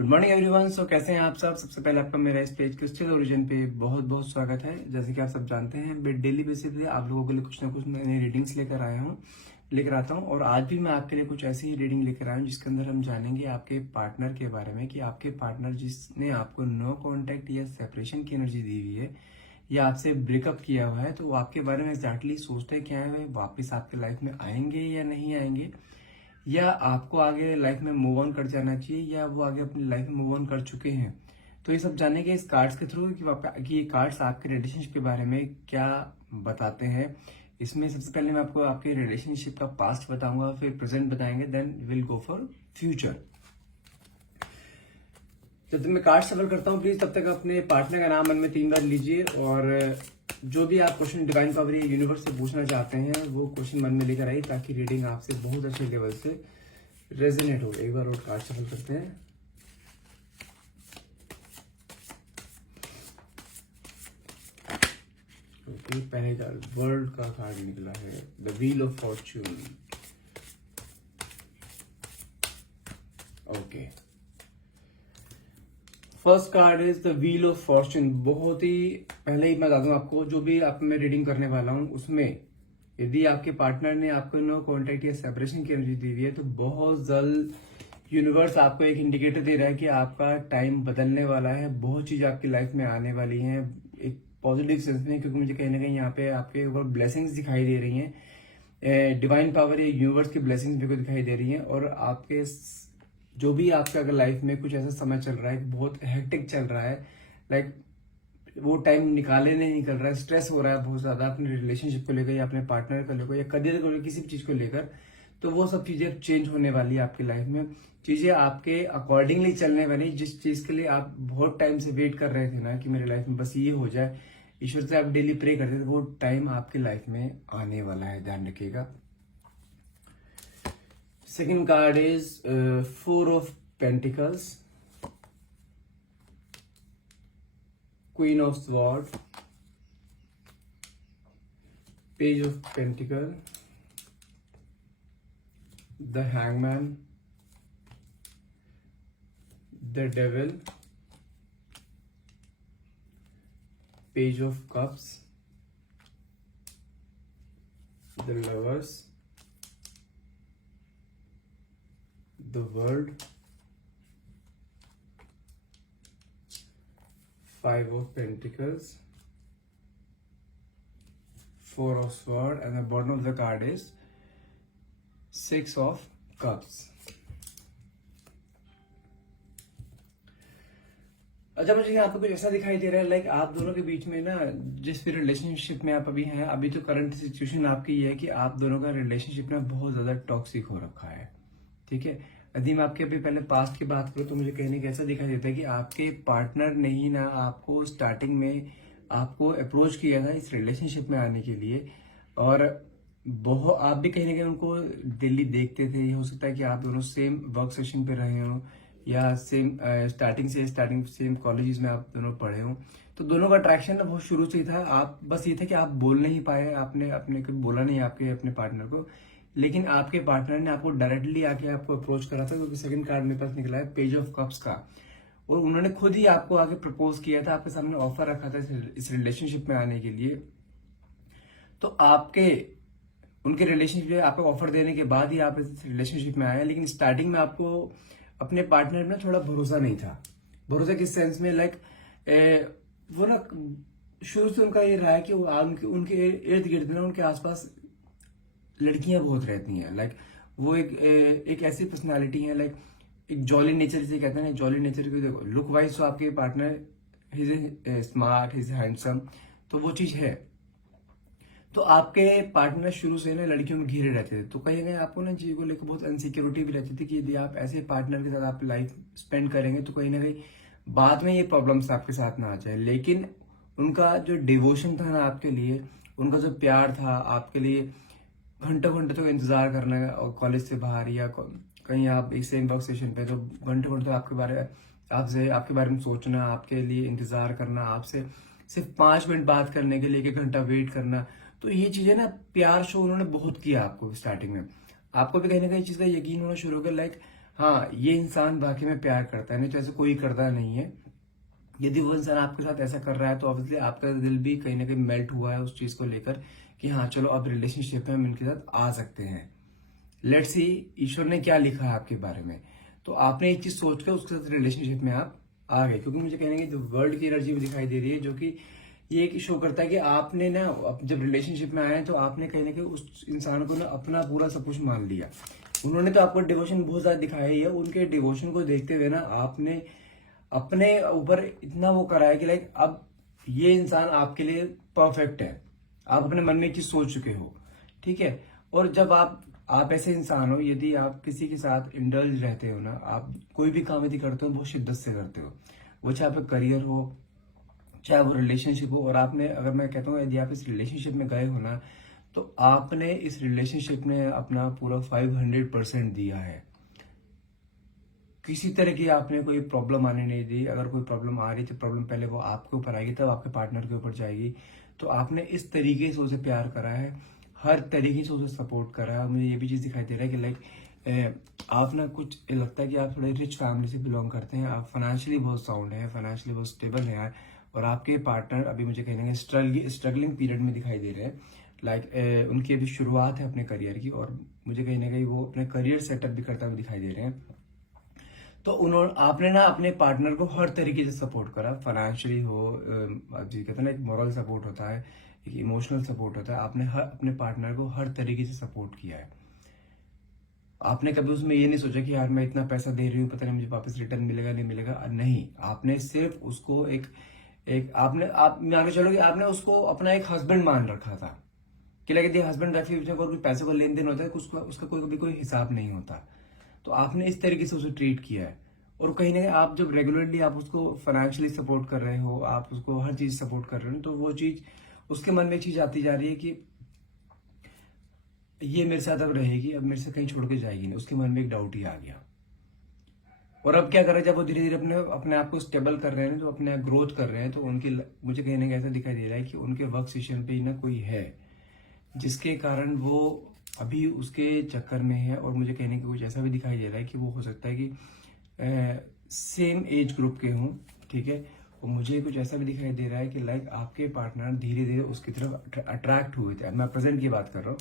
Good morning everyone. सो कैसे हैं आप सब। सबसे पहले आपका मेरा इस पेज क्रिस्टल ओरिजिन पे बहुत बहुत स्वागत है। जैसे कि आप सब जानते हैं मैं डेली बेसिस पे आप लोगों के लिए कुछ ना कुछ नई रीडिंग्स लेकर आता हूं और आज भी मैं आपके लिए कुछ ऐसी ही रीडिंग लेकर आया हूं जिसके अंदर हम जानेंगे आपके पार्टनर के बारे में कि आपके पार्टनर जिसने आपको नो कॉन्टेक्ट या सेपरेशन की एनर्जी दी हुई है या आपसे ब्रेकअप किया हुआ है, तो वो आपके बारे में एग्जैक्टली सोचते क्या है, वापिस आपके लाइफ में आएंगे या नहीं आएंगे, या आपको आगे लाइफ में मूव ऑन कर जाना चाहिए या वो आगे अपनी लाइफ में मूव ऑन कर चुके हैं। तो ये सब जानेंगे इस कार्ड्स के थ्रू कि ये कार्ड्स आपके रिलेशनशिप के बारे में क्या बताते हैं। इसमें सबसे पहले मैं आपको आपके रिलेशनशिप का पास्ट बताऊंगा, फिर प्रेजेंट बताएंगे, then will go for future. जब तक मैं कार्ड सफल करता हूँ प्लीज तब तक अपने पार्टनर का नाम मन में 3 बार लीजिए और जो भी आप क्वेश्चन डिवाइन पावर या यूनिवर्स से पूछना चाहते हैं वो क्वेश्चन मन में लेकर आइए ताकि रीडिंग आपसे बहुत अच्छे लेवल से रेजोनेट हो। एक बार और कार्ड सफल करते हैं। ओके, पहले वर्ल्ड का कार्ड निकला है, the wheel of Fortune. Okay, first card is the wheel of Fortune. बहुत ही पहले ही मैं बता दूं आपको, जो भी आप मैं रीडिंग करने वाला हूं उसमें यदि आपके पार्टनर ने आपको नो कॉन्टेक्ट या सेपरेशन की एनर्जी दी हुई है तो बहुत जल्द यूनिवर्स आपको एक इंडिकेटर दे रहा है कि आपका टाइम बदलने वाला है। बहुत चीज आपकी लाइफ में आने वाली है एक पॉजिटिव सेंस में, क्योंकि मुझे कहीं ना कहीं यहाँ पे आपके ऊपर ब्लेसिंग्स दिखाई दे रही हैं। डिवाइन पावर या यूनिवर्स की ब्लेसिंग्स मेरे को दिखाई दे रही हैं और आपके जो भी आपके अगर लाइफ में कुछ ऐसा समय चल रहा है, बहुत हेक्टिक चल रहा है, लाइक वो टाइम निकाले नहीं निकल रहा है, स्ट्रेस हो रहा है बहुत ज्यादा अपने रिलेशनशिप को लेकर या अपने पार्टनर को लेकर या करियर को लेकर, किसी भी चीज को लेकर, तो वो सब चीजें चेंज होने वाली है आपकी लाइफ में। चीजें आपके अकॉर्डिंगली चलने वाली, जिस चीज के लिए आप बहुत टाइम से वेट कर रहे थे ना कि मेरी लाइफ में बस ये हो जाए, ईश्वर से आप डेली प्रे करते थे, वो टाइम आपकी लाइफ में आने वाला है, ध्यान रखिएगा। Second card is Four of Pentacles, Queen of Swords, Page of Pentacles, the Hangman, the Devil, Page of Cups, the Lovers, the World, Five of Pentacles, Four of Swords, and the bottom of the card is Six of Cups. अच्छा, मुझे यहाँ पे कुछ ऐसा दिखाई दे रहा है like आप दोनों के बीच में ना, जिस भी रिलेशनशिप में आप अभी हैं, अभी तो करंट सिचुएशन आपकी ये है कि आप दोनों का रिलेशनशिप ना बहुत ज्यादा टॉक्सिक हो रखा है। ठीक है, यदि मैं आपके अभी पहले पास्ट की बात करूं तो मुझे कहीं ना कहीं ऐसा दिखाई देता है कि आपके पार्टनर ने ही ना आपको स्टार्टिंग में आपको अप्रोच किया था इस रिलेशनशिप में आने के लिए, और बहुत आप भी कहीं ना कहीं उनको डेली देखते थे। ये हो सकता है कि आप दोनों सेम वर्क सेशन पे रहे हो या सेम स्टार्टिंग सेम कॉलेजेस में आप दोनों पढ़े हो, तो दोनों का अट्रैक्शन ना बहुत शुरू से ही था। आप बस ये था कि आप बोल नहीं पाए, आपने अपने को बोला नहीं आपके अपने पार्टनर को, लेकिन आपके पार्टनर ने आपको डायरेक्टली आके आपको अप्रोच करा था, क्योंकि सेकंड कार्ड मेरे पास निकला है पेज ऑफ कप्स का, और उन्होंने खुद ही आपको आगे प्रपोज किया था, आपके सामने ऑफर रखा था इस रिलेशनशिप में आने के लिए। तो आपके उनके रिलेशनशिप में आपको ऑफर देने के बाद ही आप इस रिलेशनशिप में आए, लेकिन स्टार्टिंग में आपको अपने पार्टनर में थोड़ा भरोसा नहीं था। भरोसा किस सेंस में, लाइक वो ना शुरू से उनका ये रहा है कि वो उनके इर्द गिर्द ना, उनके आसपास लड़कियां बहुत रहती हैं। लाइक वो एक ऐसी पर्सनालिटी है, लाइक एक जॉली नेचर जिसे कहते हैं, जॉली नेचर को देखो लुक वाइज तो आपके partner his smart, his handsome, तो वो चीज है। तो आपके पार्टनर शुरू से ना लड़कियों में घिरे रहते थे, तो कहीं ना कहीं आपको ना चीज को लेकर बहुत अनसिक्योरिटी भी रहती थी कि यदि आप ऐसे पार्टनर के साथ आप लाइफ स्पेंड करेंगे तो कहीं ना कहीं बाद में ये प्रॉब्लम्स आपके साथ ना आ जाए। लेकिन उनका जो डिवोशन था ना आपके लिए, उनका जो प्यार था आपके लिए, घंटों घंटे तक इंतजार करना कॉलेज से बाहर या कहीं आप एक सेम वर्क सेशन पे, तो घंटों घंटे आपके बारे में सोचना, आपके लिए इंतजार करना, आपसे सिर्फ 5 मिनट बात करने के लिए 1 घंटा वेट करना, तो ये चीजें ना प्यार शो उन्होंने बहुत किया आपको स्टार्टिंग में। आपको भी कहीं ना कहीं चीज का यकीन होना शुरू हो गया, लाइक हाँ, ये इंसान वाकई में प्यार करता है, नहीं तो ऐसे कोई करता नहीं है। यदि वो इंसान आपके साथ ऐसा कर रहा है तो ऑब्वियसली आपका दिल भी कहीं ना कहीं मेल्ट हुआ है उस चीज को लेकर कि हाँ चलो अब रिलेशनशिप में हम इनके साथ आ सकते हैं। लेट्स सी ईश्वर ने क्या लिखा है आपके बारे में। तो आपने एक चीज सोच कर उसके साथ रिलेशनशिप में आप आ गए, क्योंकि मुझे कहने की जो वर्ल्ड की एनर्जी भी दिखाई दे रही है, जो कि ये एक शो करता है कि आपने ना जब रिलेशनशिप में आए तो आपने कहीं ना कहीं उस इंसान को ना अपना पूरा सब कुछ मान लिया। उन्होंने तो आपको डिवोशन बहुत ज्यादा दिखाया ही है, उनके डिवोशन को देखते हुए ना आपने अपने ऊपर इतना वो करा है कि लाइक अब ये इंसान आपके लिए परफेक्ट है। आप अपने मन में एक चीज सोच चुके हो, ठीक है। और जब आप ऐसे इंसान हो, यदि आप किसी के साथ इंडल्ज रहते हो ना, आप कोई भी काम यदि करते हो बहुत शिद्दत से करते हो, वो चाहे आपका करियर हो चाहे वो रिलेशनशिप हो। और आपने, अगर मैं कहता हूँ यदि आप इस रिलेशनशिप में गए हो ना, तो आपने इस रिलेशनशिप में अपना पूरा 500% दिया है। किसी तरह की आपने कोई प्रॉब्लम आने नहीं दी। अगर कोई प्रॉब्लम आ रही तो प्रॉब्लम पहले वो आपके ऊपर आएगी, तब आपके पार्टनर के ऊपर जाएगी। तो आपने इस तरीके से उसे प्यार करा है, हर तरीके से उसे सपोर्ट करा है। और मुझे ये भी चीज दिखाई दे रहा है कि लाइक आप ना, कुछ लगता है कि आप थोड़े रिच फैमिली से बिलोंग करते हैं, आप फाइनेंशियली बहुत साउंड है, फाइनेंशियली बहुत स्टेबल है यार। और आपके पार्टनर अभी मुझे कहने के स्ट्रगलिंग पीरियड में दिखाई दे रहे हैं। लाइक उनकी अभी शुरुआत है अपने करियर की, और मुझे कहीं ना कहीं वो अपने करियर सेटअप भी करता हुआ दिखाई दे रहे हैं। तो उन्होंने, आपने ना अपने पार्टनर को हर तरीके से सपोर्ट करा, फाइनेंशियली हो, जी कहते हैं ना, एक मॉरल सपोर्ट होता है, एक इमोशनल सपोर्ट होता है। आपने हर अपने पार्टनर को हर तरीके से सपोर्ट किया है। आपने कभी उसमें ये नहीं सोचा कि यार मैं इतना पैसा दे रही हूँ, पता नहीं मुझे वापस रिटर्न मिलेगा नहीं मिलेगा, नहीं। आपने सिर्फ उसको एक एक आपने आप मान के चलो कि आपने उसको अपना एक हस्बैंड मान रखा था कि लाइक हस्बैंड वाइफ के बीच में कोई पैसे का लेन देन होता है, उसका कोई कभी कोई हिसाब नहीं होता। तो आपने इस तरीके से उसे ट्रीट किया है। और कहीं ना कहीं आप जब रेगुलरली आप उसको फाइनेंशियली सपोर्ट कर रहे हो, आप उसको हर चीज सपोर्ट कर रहे हो, तो वो चीज उसके मन में एक चीज आती जा रही है कि ये मेरे साथ अब रहेगी, अब मेरे से कहीं छोड़ के जाएगी नहीं। उसके मन में एक डाउट ही आ गया। और अब क्या कर रहे हैं, जब वो धीरे धीरे अपने अपने आप को स्टेबल कर रहे हैं, जो अपने ग्रोथ कर रहे हैं, तो उनकी मुझे कहीं ना कहीं ऐसा दिखाई दे रहा है कि उनके वर्क सेशन पे ही ना कोई है, जिसके कारण वो अभी उसके चक्कर में है। और मुझे कहने की कुछ ऐसा भी दिखाई दे रहा है कि वो हो सकता है कि सेम एज ग्रुप के हों, ठीक है। और मुझे कुछ ऐसा भी दिखाई दे रहा है कि लाइक आपके पार्टनर धीरे धीरे उसकी तरफ अट्रैक्ट हुए थे। मैं प्रेजेंट की बात कर रहा हूँ।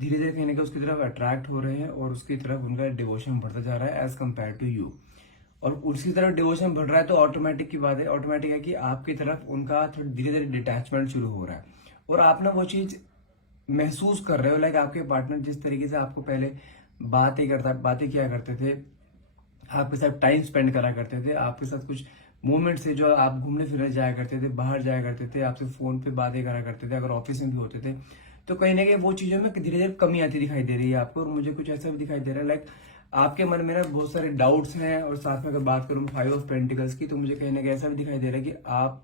धीरे धीरे कहने का उसकी तरफ अट्रैक्ट हो रहे हैं और उसकी तरफ उनका डिवोशन बढ़ता जा रहा है एज कम्पेयर टू यू। और उसकी तरफ डिवोशन बढ़ रहा है तो ऑटोमेटिक की बात है, ऑटोमेटिक है कि आपकी तरफ उनका थोड़ा धीरे धीरे डिटैचमेंट शुरू हो रहा है। और आप ना वो चीज महसूस कर रहे हो, लाइक आपके पार्टनर जिस तरीके से आपको पहले बातें किया करते थे, आपके साथ टाइम स्पेंड करा करते थे, आपके साथ कुछ मोमेंट्स थे जो आप घूमने फिरने जाया करते थे, बाहर जाया करते थे, आपसे फोन पे बातें करा करते थे, अगर ऑफिस में भी होते थे, तो कहीं ना कहीं वो चीजों में धीरे धीरे कमी आती दिखाई दे रही है आपको। और मुझे कुछ ऐसा भी दिखाई दे रहा है, लाइक आपके मन में ना बहुत सारे डाउट्स हैं। और साथ में अगर बात करूं 5 ऑफ पेंटिकल्स की, तो मुझे कहीं ना कहीं ऐसा भी दिखाई दे रहा है कि आप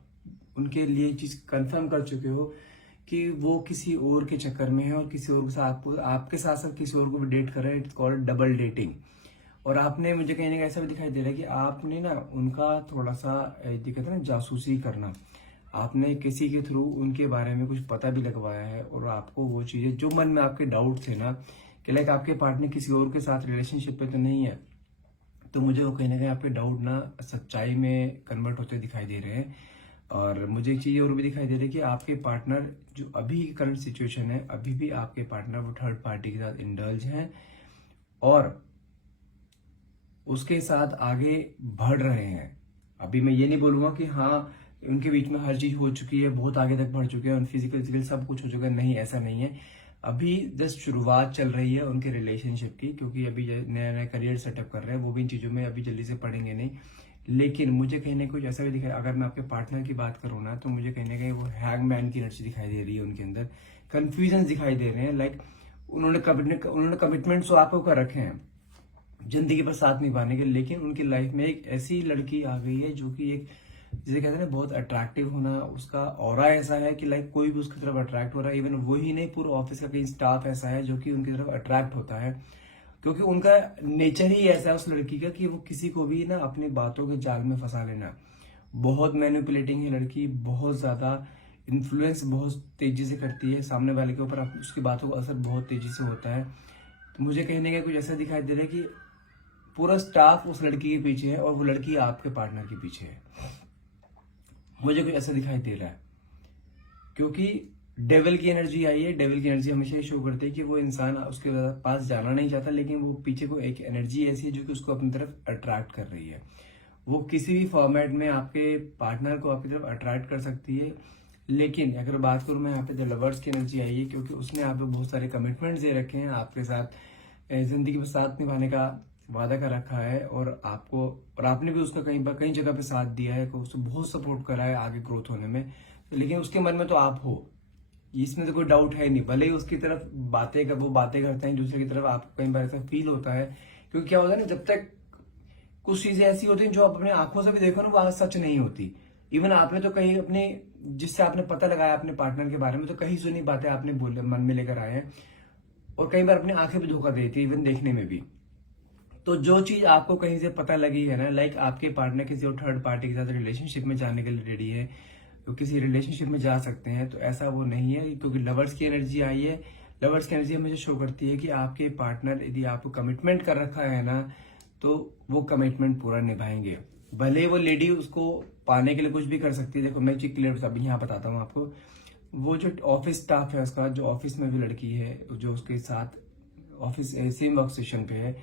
उनके लिए चीज कंफर्म कर चुके हो कि वो किसी और के चक्कर में है, और किसी और के साथ आपके साथ साथ किसी और को भी डेट कर रहे हैं। It's called double dating. और आपने, मुझे कहीं ना कहीं ऐसा भी दिखाई दे रहा है कि आपने ना उनका थोड़ा सा कहते हैं ना जासूसी करना, आपने किसी के थ्रू उनके बारे में कुछ पता भी लगवाया है। और आपको वो चीजें जो मन में आपके डाउट थे ना कि लाइक आपके पार्टनर किसी और के साथ रिलेशनशिप पे तो नहीं है, तो मुझे वो कहीं ना कहीं आपके डाउट ना सच्चाई में कन्वर्ट होते दिखाई दे रहे हैं। और मुझे एक चीज और भी दिखाई दे रही है कि आपके पार्टनर जो अभी करंट सिचुएशन है, अभी भी आपके पार्टनर वो थर्ड पार्टी के साथ इंडल्ज हैं और उसके साथ आगे बढ़ रहे हैं। अभी मैं ये नहीं बोलूंगा कि हाँ उनके बीच में हर चीज हो चुकी है, बहुत आगे तक बढ़ चुके हैं, फिजिकल सब कुछ हो चुका है, नहीं ऐसा नहीं है। अभी जस्ट शुरुआत चल रही है उनके रिलेशनशिप की, क्योंकि अभी नया नया करियर सेटअप कर रहे हैं, वो भी इन चीजों में अभी जल्दी से पढ़ेंगे नहीं। लेकिन मुझे कहीं ना कुछ ऐसा भी दिखाई, अगर मैं आपके पार्टनर की बात करूँ ना, तो मुझे कहीं ना कहीं वो हैंगमैन की एनर्जी दिखाई दे रही है उनके अंदर, कंफ्यूजन दिखाई दे रहे हैं। लाइक उन्होंने कमिटमेंट्स तो आपको कर रखे हैं जिंदगी पर साथ निभाने के, लेकिन उनकी लाइफ में एक ऐसी लड़की आ गई है जो कि एक, जिसे कहते हैं ना, बहुत अट्रैक्टिव होना, उसका ऑरा ऐसा है कि लाइक कोई भी उसकी तरफ अट्रैक्ट हो रहा है। इवन वो ही नहीं, पूरा ऑफिस का कहीं स्टाफ ऐसा है जो कि उनकी तरफ अट्रैक्ट होता है, क्योंकि उनका नेचर ही ऐसा है उस लड़की का कि वो किसी को भी ना अपनी बातों के जाल में फंसा लेना। बहुत मैनिपुलेटिंग है लड़की, बहुत ज्यादा इन्फ्लुएंस बहुत तेजी से करती है सामने वाले के ऊपर, उसकी बातों का असर बहुत तेजी से होता है। तो मुझे कहीं ना कहीं कुछ ऐसा दिखाई दे रहा है कि पूरा स्टाफ उस लड़की के पीछे है और वो लड़की आपके पार्टनर के पीछे है। मुझे कुछ ऐसा दिखाई दे रहा है, क्योंकि डेविल की एनर्जी आई है। डेविल की एनर्जी हमेशा ये शो करती है कि वो इंसान उसके पास जाना नहीं चाहता, लेकिन वो पीछे को एक एनर्जी ऐसी है जो कि उसको अपनी तरफ अट्रैक्ट कर रही है। वो किसी भी फॉर्मेट में आपके पार्टनर को आपकी तरफ अट्रैक्ट कर सकती है। लेकिन अगर बात करूं मैं, यहाँ पे द लवर्स की एनर्जी आई है, क्योंकि उसने यहाँ पे बहुत सारे कमिटमेंट्स दे रखे हैं आपके साथ, जिंदगी में साथ निभाने का वादा कर रखा है, और आपने भी उसका कई जगह पे साथ दिया है, उसको बहुत सपोर्ट करा है आगे ग्रोथ होने में। लेकिन उसके मन में तो आप हो, इसमें तो कोई डाउट है नहीं। भले ही उसकी तरफ वो बातें करते हैं दूसरे की तरफ, आपको कई बार ऐसा फील होता है। क्योंकि क्या होता है ना, जब तक कुछ चीजें ऐसी होती हैं जो आप अपने आंखों से भी देखो ना, वो सच नहीं होती। इवन आपने तो कहीं अपने, जिससे आपने पता लगाया अपने पार्टनर के बारे में, तो कहीं सुनी बातें आपने बोले, मन में लेकर आए हैं, और कई बार अपनी आंखें भी धोखा देती है, इवन देखने में भी। तो जो चीज आपको कहीं से पता लगी है ना, लाइक आपके पार्टनर किसी और थर्ड पार्टी के साथ रिलेशनशिप में जाने के लिए रेडी है, तो किसी रिलेशनशिप में जा सकते हैं, तो ऐसा वो नहीं है, क्योंकि लवर्स की एनर्जी आई है। लवर्स की एनर्जी हमें शो करती है कि आपके पार्टनर यदि आपको कमिटमेंट कर रखा है ना, तो वो कमिटमेंट पूरा निभाएंगे। भले वो लेडी उसको पाने के लिए कुछ भी कर सकती है। देखो मैं चीज क्लियर अभी यहाँ बताता हूँ आपको। वो जो ऑफिस स्टाफ है उसका, जो ऑफिस में भी लड़की है जो उसके साथ ऑफिस सेम वर्क स्टेशन पे है,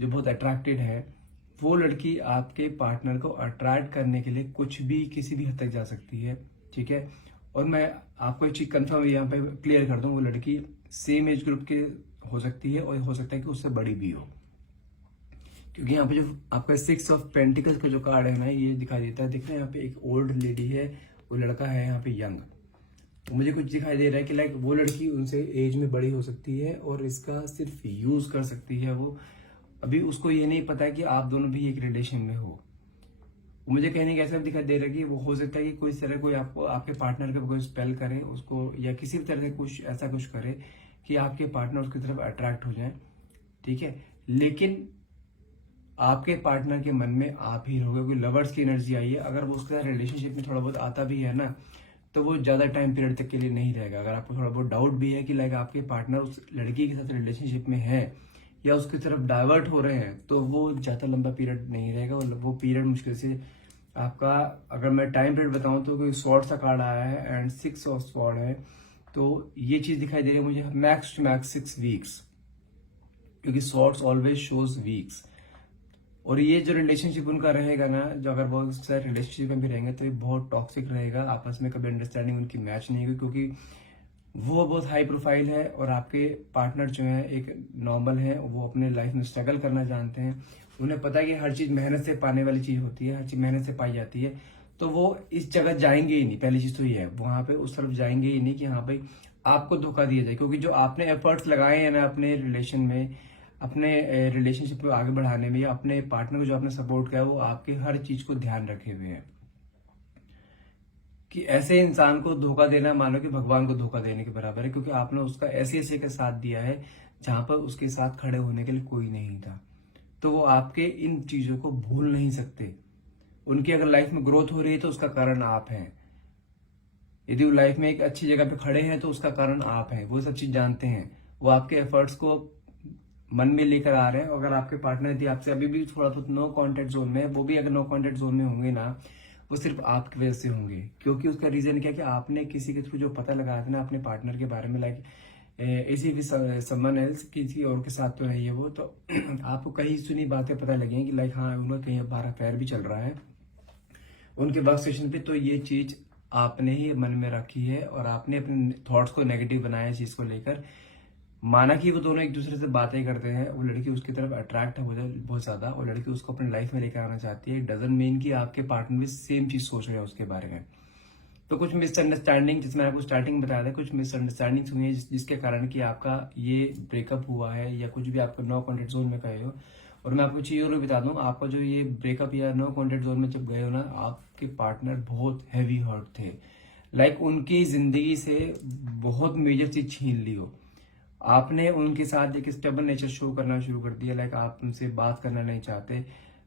जो बहुत अट्रैक्टेड है, वो लड़की आपके पार्टनर को अट्रैक्ट करने के लिए कुछ भी किसी भी हद तक जा सकती है। ठीक है, और मैं आपको एक चीज कंफर्म यहाँ पे क्लियर कर दूं, वो लड़की सेम एज ग्रुप के हो सकती है, और हो सकता है कि उससे बड़ी भी हो। क्योंकि यहाँ पे जो आपका 6 ऑफ पेंटिकल्स का जो कार्ड है ना, ये दिखाई देता है। देख रहे हैं यहाँ पे एक ओल्ड लेडी है, वो लड़का है यहाँ पे यंग। तो मुझे कुछ दिखाई दे रहा है कि लाइक वो लड़की उनसे एज में बड़ी हो सकती है, और इसका सिर्फ यूज कर सकती है वो। अभी उसको ये नहीं पता है कि आप दोनों भी एक रिलेशन में हो। मुझे कहने का ऐसा दिखाई दे रहा है कि वो हो सकता है कि कोई आपको आपके पार्टनर का कोई स्पेल करे उसको, या किसी भी तरह से कुछ ऐसा कुछ करे कि आपके पार्टनर उसकी तरफ अट्रैक्ट हो जाए। ठीक है, लेकिन आपके पार्टनर के मन में आप ही रहोगे, क्योंकि लवर्स की एनर्जी आई है। अगर वो उसके साथ रिलेशनशिप में थोड़ा बहुत आता भी है ना, तो वो ज्यादा टाइम पीरियड तक के लिए नहीं रहेगा। अगर आपको थोड़ा बहुत डाउट भी है कि लाइक आपके पार्टनर उस लड़की के साथ रिलेशनशिप में है या उसकी तरफ डाइवर्ट हो रहे हैं, तो वो ज्यादा लंबा पीरियड नहीं रहेगा। वो पीरियड मुश्किल से आपका, अगर मैं टाइम पीरियड बताऊं तो कोई स्वॉर्ड का कार्ड आया है एंड 6 ऑफ स्वॉर्ड है, तो ये चीज दिखाई दे रही है मुझे मैक्स टू मैक्स 6 वीक्स, क्योंकि स्वॉर्ड्स ऑलवेज शोज वीक्स। और ये जो रिलेशनशिप उनका रहेगा ना, जो अगर वो उसके साथ रिलेशनशिप में भी रहेंगे, तो ये बहुत टॉक्सिक रहेगा। आपस में कभी अंडरस्टैंडिंग उनकी मैच नहीं होगी, क्योंकि वो बहुत हाई प्रोफाइल है और आपके पार्टनर जो है एक नॉर्मल है। वो अपने लाइफ में स्ट्रगल करना जानते हैं, उन्हें पता है कि हर चीज मेहनत से पाने वाली चीज होती है, हर चीज मेहनत से पाई जाती है। तो वो इस जगह जाएंगे ही नहीं, पहली चीज तो ये है, वहां पे उस तरफ जाएंगे ही नहीं कि हाँ भाई आपको धोखा दिया जाए। क्योंकि जो आपने एफर्ट्स लगाए हैं ना अपने रिलेशन में, अपने रिलेशनशिप को आगे बढ़ाने में, या अपने पार्टनर को जो आपने सपोर्ट किया, वो आपके हर चीज को ध्यान रखे हुए हैं। कि ऐसे इंसान को धोखा देना मानो कि भगवान को धोखा देने के बराबर है, क्योंकि आपने उसका ऐसे ऐसे का साथ दिया है जहां पर उसके साथ खड़े होने के लिए कोई नहीं था। तो वो आपके इन चीजों को भूल नहीं सकते। उनकी अगर लाइफ में ग्रोथ हो रही है तो उसका कारण आप हैं। यदि वो लाइफ में एक अच्छी जगह पे खड़े हैं तो उसका कारण आप हैं। वो सब चीज जानते हैं, वो आपके एफर्ट्स को मन में लेकर आ रहे हैं। अगर आपके पार्टनर यदि आपसे अभी भी थोड़ा बहुत नो कॉन्टेक्ट जोन में, वो भी अगर नो कॉन्टेक्ट जोन में होंगे ना, वो सिर्फ आपकी वजह से होंगे। क्योंकि उसका रीजन क्या है कि आपने किसी के थ्रू जो पता लगाया था ना अपने पार्टनर के बारे में, लाइक ऐसी भी समवन एल्स, किसी और के साथ तो है ये वो, तो आपको कहीं सुनी बातें पता लगी कि लाइक हाँ उनका कहीं बाहर अफेयर भी चल रहा है उनके वर्क स्टेशन पे। तो ये चीज आपने ही मन में रखी है और आपने अपने थॉट्स को नेगेटिव बनाया इस चीज को लेकर। माना कि वो दोनों एक दूसरे से बातें करते हैं, वो लड़की उसकी तरफ अट्रैक्ट है बहुत ज्यादा, और लड़की उसको अपनी लाइफ में लेकर आना चाहती है। डजंट मीन कि आपके पार्टनर भी सेम चीज सोच रहे हैं उसके बारे में। तो कुछ मिसअंडरस्टैंडिंग, जिसमें आपको स्टार्टिंग बताया था, कुछ मिसअंडरस्टैंडिंग हुई है जिसके कारण कि आपका ये ब्रेकअप हुआ है, या कुछ भी आपको नो कॉन्टेक्ट जोन में गए हो। और मैं आपको चीज और भी बता दूं, आपका जो ये ब्रेकअप या नो कॉन्टेक्ट जोन में जब गए हो ना, आपके पार्टनर बहुत हैवी हर्ट थे। लाइक उनकी जिंदगी से बहुत मेजर चीज छीन ली हो आपने। उनके साथ एक स्टेबल नेचर शो करना शुरू कर दिया। लाइक आप उनसे बात करना नहीं चाहते,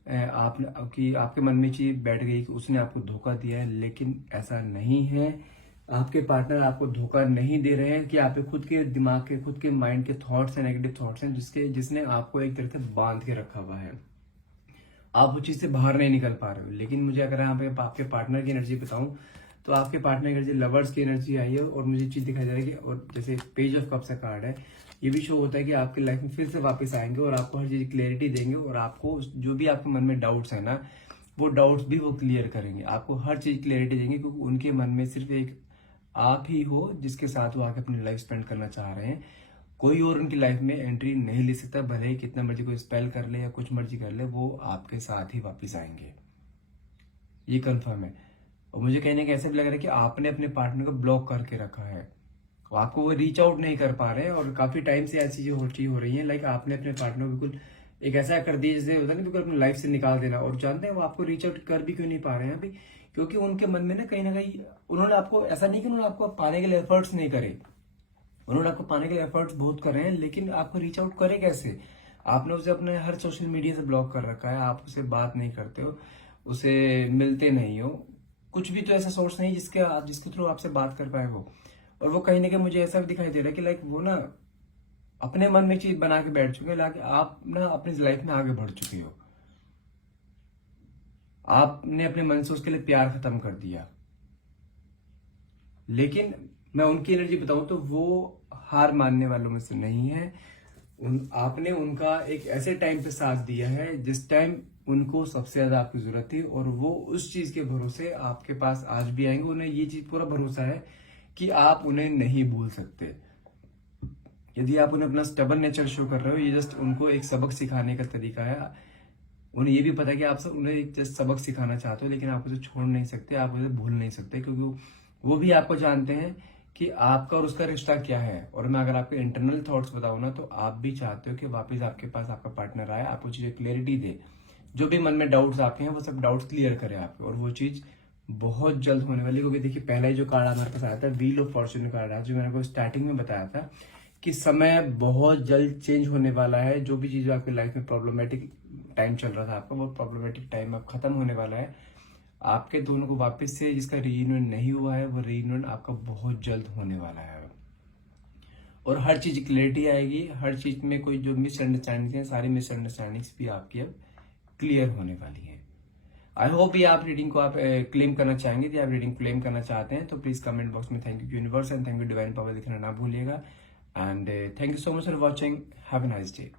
आपने कि आपके मन में चीज बैठ गई कि उसने आपको धोखा दिया है, लेकिन ऐसा नहीं है। आपके पार्टनर आपको धोखा नहीं दे रहे हैं, कि आपके खुद के दिमाग के, खुद के माइंड के थॉट्स हैं, नेगेटिव थॉट्स हैं, जिसने आपको एक तरह से बांध के रखा हुआ है। आप उस चीज से बाहर नहीं निकल पा रहे हो। लेकिन मुझे अगर यहाँ पे आपके पार्टनर की एनर्जी बताऊं तो आपके पार्टनर की एनर्जी, लवर्स की एनर्जी आई है और मुझे चीज दिखाई दे रहा है कि, और जैसे पेज ऑफ कप्स का कार्ड है, ये भी शो होता है कि आपकी लाइफ में फिर से वापस आएंगे और आपको हर चीज क्लियरिटी देंगे और आपको जो भी आपके मन में डाउट्स है ना, वो डाउट्स भी वो क्लियर करेंगे, आपको हर चीज क्लियरिटी देंगे, क्योंकि उनके मन में सिर्फ एक आप ही हो जिसके साथ वो आके अपनी लाइफ स्पेंड करना चाह रहे हैं। कोई और उनकी लाइफ में एंट्री नहीं ले सकता, भले ही कितना मर्जी कोई स्पेल कर ले या कुछ मर्जी कर ले, वो आपके साथ ही वापस आएंगे, ये कंफर्म है। और मुझे कहीं ना कहीं ऐसा भी लग रहा है कि आपने अपने पार्टनर को ब्लॉक करके रखा है, और आपको वो रीच आउट नहीं कर पा रहे हैं, और काफी टाइम से ऐसी चीजें हो रही है। लाइक आपने अपने पार्टनर को बिल्कुल एक ऐसा कर दिया जैसे होता है ना, बिल्कुल अपनी लाइफ से निकाल देना। और जानते हैं वो आपको रीच आउट कर भी क्यों नहीं पा रहे हैं अभी? क्योंकि उनके मन में ना कहीं उन्होंने आपको, ऐसा नहीं कि उन्होंने आपको पाने के लिए एफर्ट्स नहीं करे, उन्होंने आपको पाने के लिए एफर्ट्स बहुत कर रहे हैं, लेकिन आपको रीच आउट करे कैसे? आपने उसे अपने हर सोशल मीडिया से ब्लॉक कर रखा है, आप उसे बात नहीं करते हो, उसे मिलते नहीं हो, कुछ भी तो ऐसा सोर्स नहीं जिसके थ्रू आपसे बात कर पाए वो। और वो कहीं ना कहीं मुझे ऐसा भी दिखाई दे रहा है कि लाइक वो ना अपने मन में चीज बना के बैठ चुके हैं, लाइक आप ना अपनी लाइफ में आगे बढ़ चुके हो, आपने अपने मन से उसके लिए प्यार खत्म कर दिया। लेकिन मैं उनकी एनर्जी बताऊं तो वो हार मानने वालों में से नहीं है। आपने उनका एक ऐसे टाइम पे साथ दिया है जिस टाइम उनको सबसे ज्यादा आपकी जरूरत थी, और वो उस चीज के भरोसे आपके पास आज भी आएंगे। उन्हें ये चीज पूरा भरोसा है कि आप उन्हें नहीं भूल सकते। यदि आप उन्हें अपना स्टबन नेचर शो कर रहे हो, ये जस्ट उनको एक सबक सिखाने का तरीका है। उन्हें ये भी पता है कि आप सब उन्हें एक जस्ट सबक सिखाना चाहते हो, लेकिन आप उसे छोड़ नहीं सकते, आप उसे भूल नहीं सकते, क्योंकि वो भी आपको जानते हैं कि आपका और उसका रिश्ता क्या है। और मैं अगर आपके इंटरनल थॉट्स बताऊं ना, तो आप भी चाहते हो कि वापस आपके पास आपका पार्टनर आए, आपको चीजें क्लियरिटी दे, जो भी मन में डाउट्स आपके हैं वो सब डाउट्स क्लियर करे आपके, और वो चीज बहुत जल्द होने वाली। क्योंकि देखिए पहला ही जो कार्ड हमारे पास आया था, व्हील ऑफ फॉर्च्यून कार्ड है, जो मैंने को स्टार्टिंग में बताया था कि समय बहुत जल्द चेंज होने वाला है। जो भी चीज आपकी लाइफ में प्रॉब्लमेटिक टाइम चल रहा था आपका, वो प्रॉब्लमेटिक टाइम अब खत्म होने वाला है। आपके दोनों को वापस से जिसका रीयूनियन नहीं हुआ है, वो रीयूनियन आपका बहुत जल्द होने वाला है, और हर चीज क्लियरिटी आएगी। हर चीज में कोई जो मिसअंडरस्टैंडिंग है, सारी मिसअंडरस्टैंडिंग्स भी आपकी अब क्लियर होने वाली है। आई होप ये आप रीडिंग को आप क्लेम करना चाहेंगे। यदि आप रीडिंग क्लेम करना चाहते हैं तो प्लीज कमेंट बॉक्स में thank you universe and thank you divine power लिखना ना भूलिएगा। And thank you so much for watching. Have a nice day.